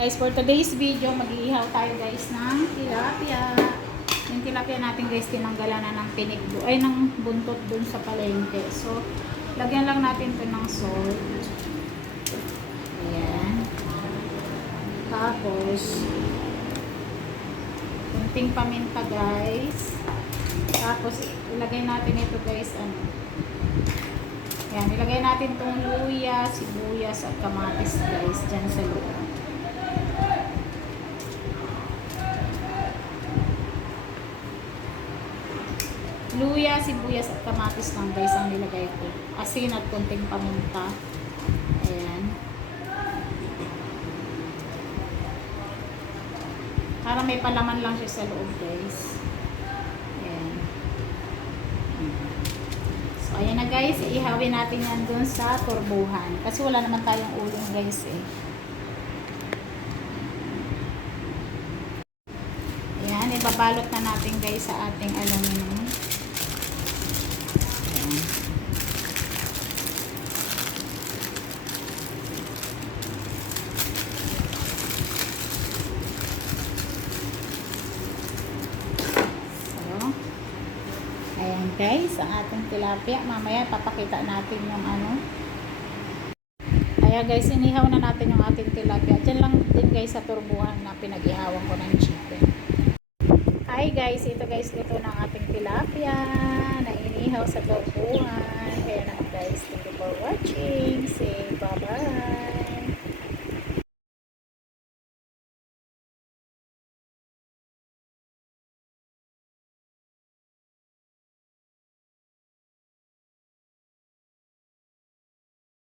Guys, for today's video, mag-iihaw tayo guys ng tilapia. Yung tilapia natin guys, tinanggalan na ng tinik ay ng buntot dun sa palengke. So, lagyan lang natin to ng salt. Ayan. Tapos, kunting paminta guys. Tapos, ilagay natin ito guys, Ayan, ilagay natin tong luya, sibuyas at kamatis guys, dyan sa loob. Luya, sibuyas at kamatis lang guys ang nilagay ko. Asin at konting paminta. Ayan. Para may palaman lang siya sa loob guys. Ayan. So ayan na guys, ihawin natin yan dun sa turbuhan. Kasi wala naman tayong uling guys eh. Ayan, ibabalot na natin guys sa ating aluminum. Ayan guys, ang ating tilapia. Mamaya papakita natin yung Ayan guys, inihaw na natin yung ating tilapia. Diyan lang din guys sa turbuhan na pinag-ihawan ko ng chicken. Hi guys, ito guys, luto ng ating tilapia na inihaw sa turbuhan. Kaya naman guys, thank you for watching. Say bye bye.